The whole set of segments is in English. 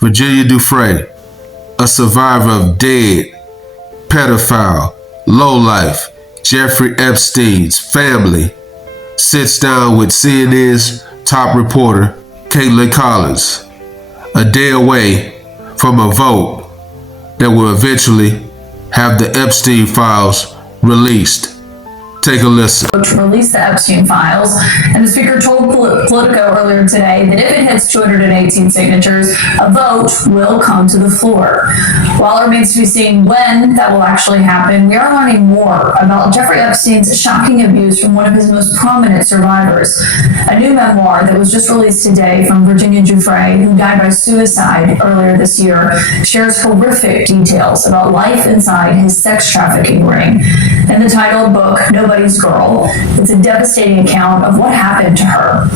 Virginia Dufresne, a survivor of dead, pedophile, lowlife, Jeffrey Epstein's family, sits down with CNN's top reporter, Caitlin Collins, a day away from a vote that will eventually have the Epstein files released. Take a listen. To release the Epstein files, and the speaker told Politico earlier today that if it hits 218 signatures, a vote will come to the floor. While it remains to be seen when that will actually happen, we are learning more about Jeffrey Epstein's shocking abuse from one of his most prominent survivors. A new memoir that was just released today from Virginia Dufresne, who died by suicide earlier this year, shares horrific details about life inside his sex trafficking ring. In the title book, Nobody's Girl, it's a devastating account of what happened to her.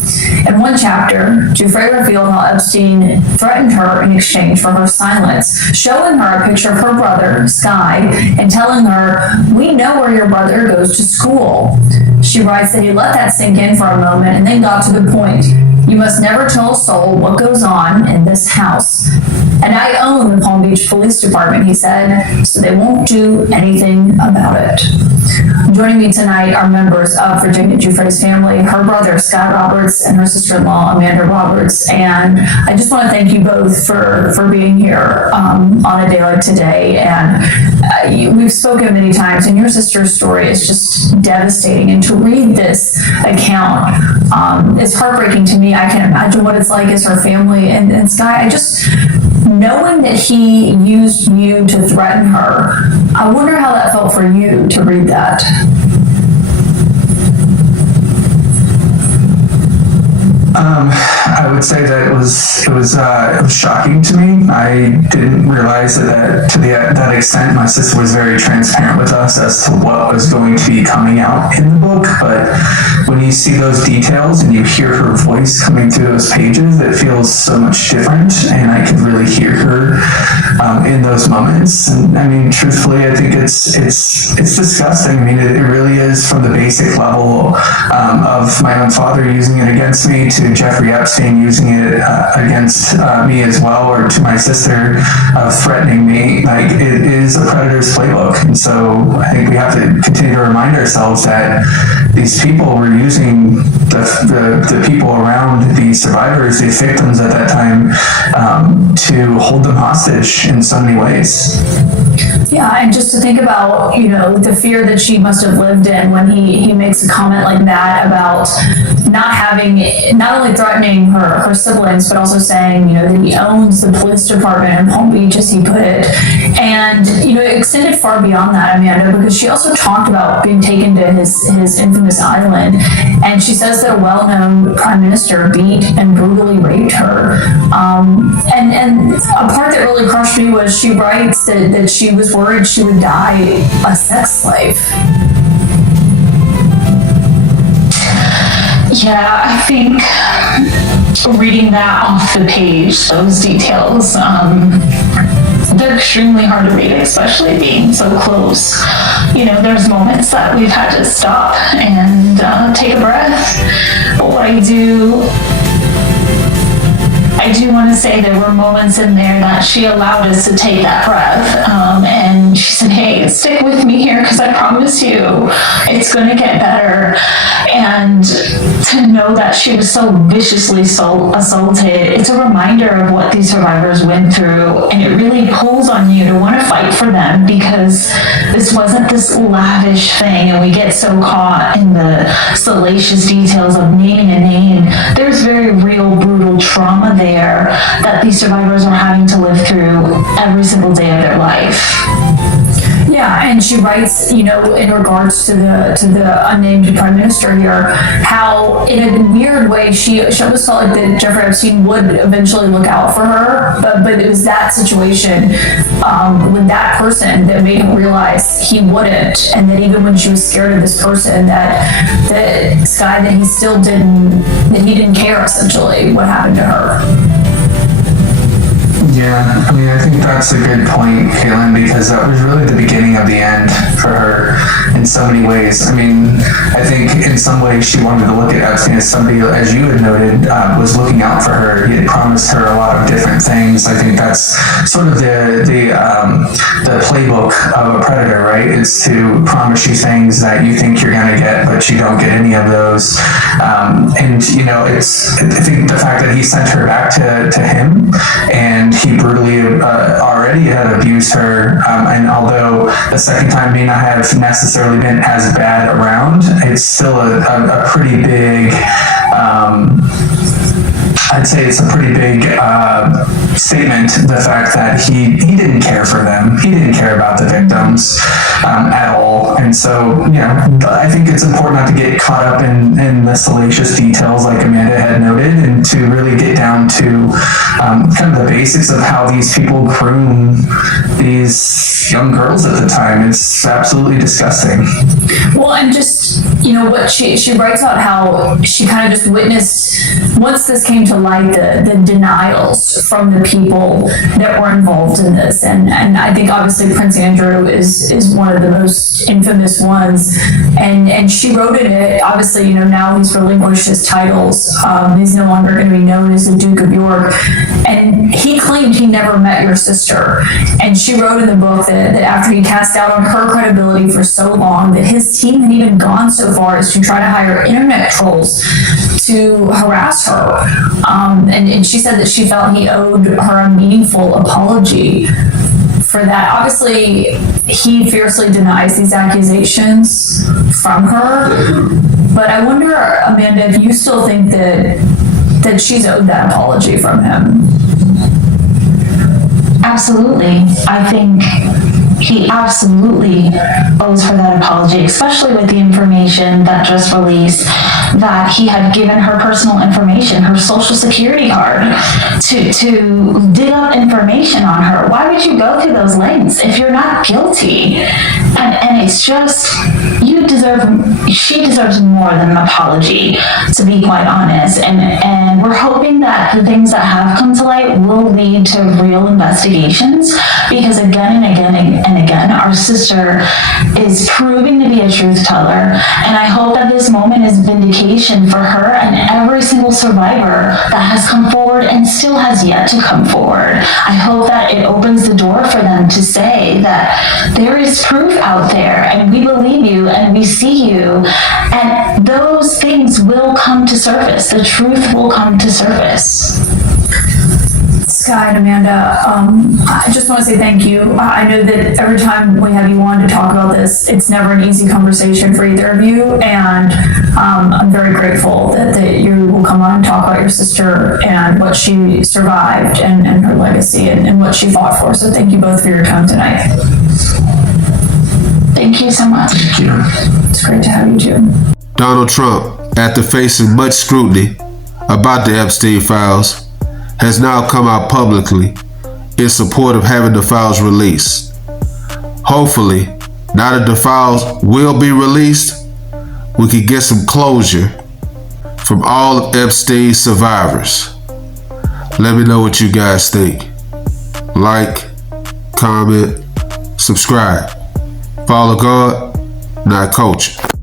In one chapter, Dufresne revealed how Epstein threatened her in exchange for her silence, showing her a picture of her brother, Sky, and telling her, "We know where your brother goes to school." She writes that he let that sink in for a moment and then got to the point. "You must never tell a soul what goes on in this house. And I own the Palm Beach Police Department," he said, "so they won't do anything about it." Joining me tonight are members of Virginia Dufresne's family, her brother, Scott Roberts, and her sister-in-law, Amanda Roberts. And I just want to thank you both for being here on a day like today. And we've spoken many times, and your sister's story is just devastating. And to read this account is heartbreaking to me. I can imagine what it's like as her family. And Sky, knowing that he used you to threaten her, I wonder how that felt for you to read that. I would say that it was shocking to me. I didn't realize that to that extent. My sister was very transparent with us as to what was going to be coming out in the book. But when you see those details and you hear her voice coming through those pages, it feels so much different. And I could really hear her in those moments. And I mean, truthfully, I think it's disgusting. I mean, it really is, from the basic level of my own father using it against me to Jeffrey Epstein using it against me as well, or to my sister threatening me. Like, it is a predator's playbook. And so I think we have to continue to remind ourselves that these people were using the people around these survivors, these victims at that time, to hold them hostage in so many ways. Yeah, and just to think about, the fear that she must have lived in when he makes a comment like that about not only threatening her siblings, but also saying, that he owns the police department in Palm Beach, as he put it. And, it extended far beyond that, Amanda, because she also talked about being taken to his infamous island. And she says that a well-known prime minister beat and brutally raped her. And a part that really crushed me was she writes that she was worried she would die a sex slave. Yeah, I think reading that off the page, those details, they're extremely hard to read, especially being so close. There's moments that we've had to stop and take a breath. But what I do want to say there were moments in there that she allowed us to take that breath. And she said, "Hey, stick with me here, because I promise you it's going to get better." And to know that she was so viciously assaulted, it's a reminder of what these survivors went through. And it really pulls on you to want to fight for them, because this wasn't this lavish thing. And we get so caught in the salacious details of naming a name. There's very real, brutal trauma there that these survivors are having to live through every single day of their life. Yeah, and she writes, in regards to the unnamed prime minister here, how in a weird way she almost felt like that Jeffrey Epstein would eventually look out for her, but it was that situation with that person that made him realize he wouldn't, and that even when she was scared of this person, that Sky, that he didn't care essentially what happened to her. Yeah, I mean, I think that's a good point, Caitlin, because that was really the beginning of the end for her in so many ways. I mean, I think in some ways she wanted to look at Epstein as somebody, as you had noted, was looking out for her. He had promised her a lot of different things. I think that's sort of the playbook of a predator, right? It's to promise you things that you think you're going to get, but you don't get any of those. And, you know, I think the fact that he sent her back to him, and he brutally already had abused her, and although the second time may not have necessarily been as bad around, it's still a pretty big, I'd say it's a pretty big statement, the fact that he didn't care for them. He didn't care about the victims at all. And so, you know, I think it's important not to get caught up in the salacious details like Amanda had noted, and to really get down to kind of the basics of how these people groom these young girls at the time. It's absolutely disgusting. Well, and just, you know, what she writes about how she kind of just witnessed, once this came to light, the denials from the people that were involved in this. And I think obviously Prince Andrew is one of the most infamous ones. And she wrote in it, obviously, you know, now he's relinquished his titles. He's no longer going to be known as the Duke of York. And he claimed he never met your sister. And she wrote in the book that after he cast doubt on her credibility for so long, that his team had even gone so far as to try to hire internet trolls to harass her. And she said that she felt he owed her a meaningful apology for that. Obviously, he fiercely denies these accusations from her. But I wonder, Amanda, if you still think that she's owed that apology from him. Absolutely. I think he absolutely owes her that apology, especially with the information that just released that he had given her personal information, her social security card, to dig up information on her. Why would you go through those lengths if you're not guilty? And it's just, she deserves more than an apology, to be quite honest. And we're hoping that the things that have come to light will lead to real investigations, because again and again and again, our sister is proving to be a truth teller. And I hope that this moment is vindication for her and every single survivor that has come forward and still has yet to come forward. I hope that it opens the door for them to say that there is proof out there, and we believe you, and we see you, and those things will come to surface. The truth will come to surface. Sky and Amanda, I just want to say thank you. I know that every time we have you on to talk about this, it's never an easy conversation for either of you, and I'm very grateful that you will come on and talk about your sister and what she survived and her legacy and what she fought for. So thank you both for your time tonight. Thank you so much. Thank you. It's great to have you too. Donald Trump, after facing much scrutiny about the Epstein files, has now come out publicly in support of having the files released. Hopefully, now that the files will be released, we can get some closure from all of Epstein's survivors. Let me know what you guys think. Like, comment, subscribe. Follow God, not coaching.